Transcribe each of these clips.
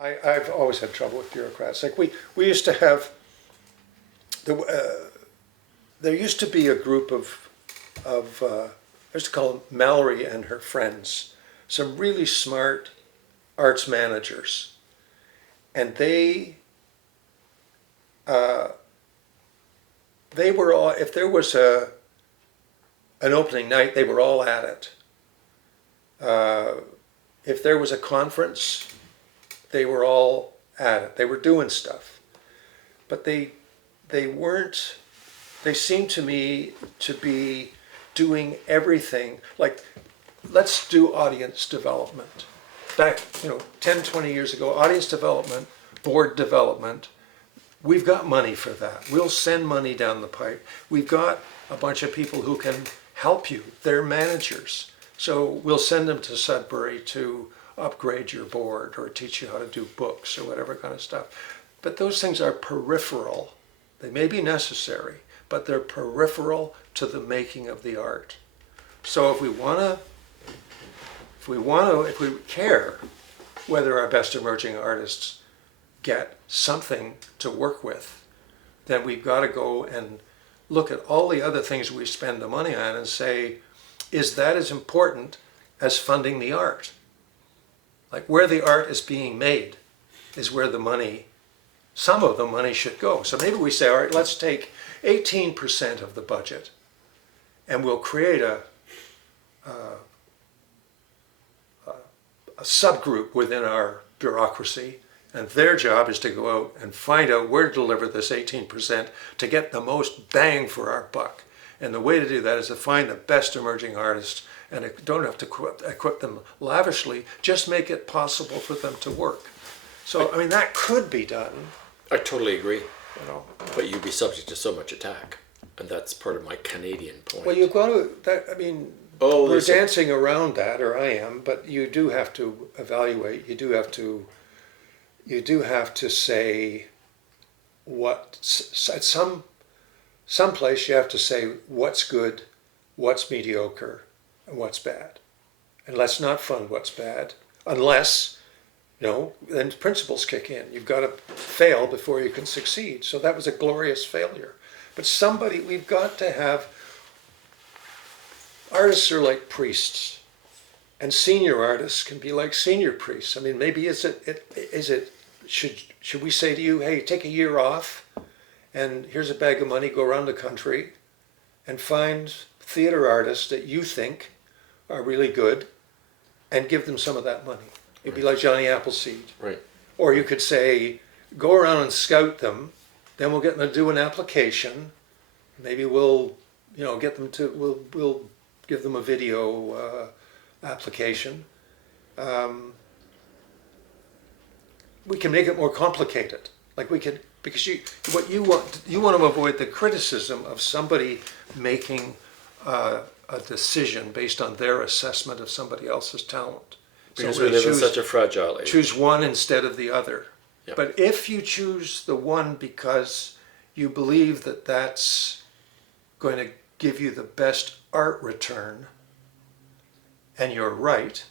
I've always had trouble with bureaucrats. Like we used to have, there used to be a group of I used to call them Mallory and her friends, some really smart arts managers, and they were all, if there was an opening night, they were all at it. If there was a conference, they were all at it. They were doing stuff, but they weren't. They seemed to me to be doing everything. Like, let's do audience development. Back, 10, 20 years ago, audience development, board development. We've got money for that. We'll send money down the pipe. We've got a bunch of people who can help you. They're managers. So we'll send them to Sudbury to upgrade your board or teach you how to do books or whatever kind of stuff. But those things are peripheral. They may be necessary, but they're peripheral to the making of the art. So if we care whether our best emerging artists get something to work with, then we've got to go and look at all the other things we spend the money on and say, is that as important as funding the art? Like, where the art is being made is where the money, some of the money should go. So maybe we say, all right, let's take 18% of the budget and we'll create a subgroup within our bureaucracy, and their job is to go out and find out where to deliver this 18% to get the most bang for our buck. And the way to do that is to find the best emerging artists, and don't have to equip them lavishly, just make it possible for them to work. So, I mean, that could be done. I totally agree. But you'd be subject to so much attack, and that's part of my Canadian point. Well, you've got to, we're dancing around that, or I am, but you do have to evaluate, you do have to say what, at some place you have to say what's good, what's mediocre, and what's bad. And let's not fund what's bad, unless, then principles kick in. You've got to fail before you can succeed. So that was a glorious failure. But we've got to have, artists are like priests, and senior artists can be like senior priests. I mean, maybe should we say to you, hey, take a year off, and here's a bag of money, go around the country and find theater artists that you think are really good and give them some of that money. It'd be like Johnny Appleseed. Right. Or you could say, go around and scout them, then we'll get them to do an application. Maybe we'll give them a video application. We can make it more complicated. Like because you want to avoid the criticism of somebody making a decision based on their assessment of somebody else's talent. Because we live in such a fragile age. Choose one instead of the other. Yep. But if you choose the one because you believe that that's going to give you the best art return, and you're right,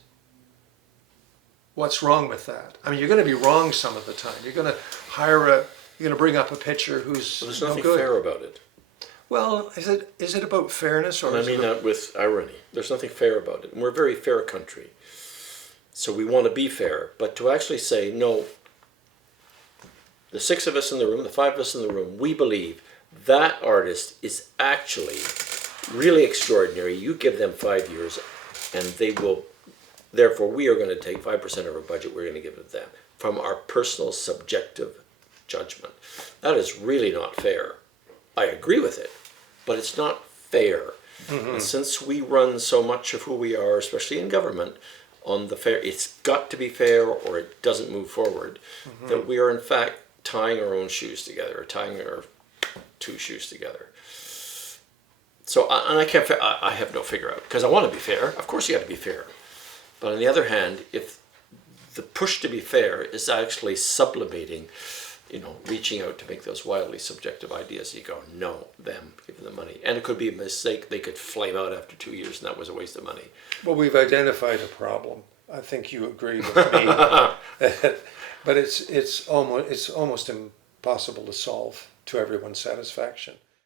what's wrong with that? I mean, you're going to be wrong some of the time. You're going to bring up a pitcher who's there's no nothing good. fair about it. Well, is it about fairness, or I mean that with irony. There's nothing fair about it. And we're a very fair country. So we want to be fair, but to actually say, no, the 6 of us in the room, the 5 of us in the room, we believe that artist is actually really extraordinary. You give them 5 years and they will, therefore we are going to take 5% of our budget, we're going to give it to them from our personal subjective judgment. That is really not fair. I agree with it, but it's not fair. Mm-hmm. And since we run so much of who we are, especially in government, on the fair, it's got to be fair or it doesn't move forward, mm-hmm. that we are in fact tying our own shoes together, or tying our 2 shoes together. So, and I have no figure out, because I want to be fair. Of course you got to be fair. But on the other hand, if the push to be fair is actually sublimating, reaching out to make those wildly subjective ideas, you go, no, them, give them the money. And it could be a mistake. They could flame out after 2 years, and that was a waste of money. Well, we've identified a problem. I think you agree with me. But it's almost impossible to solve to everyone's satisfaction.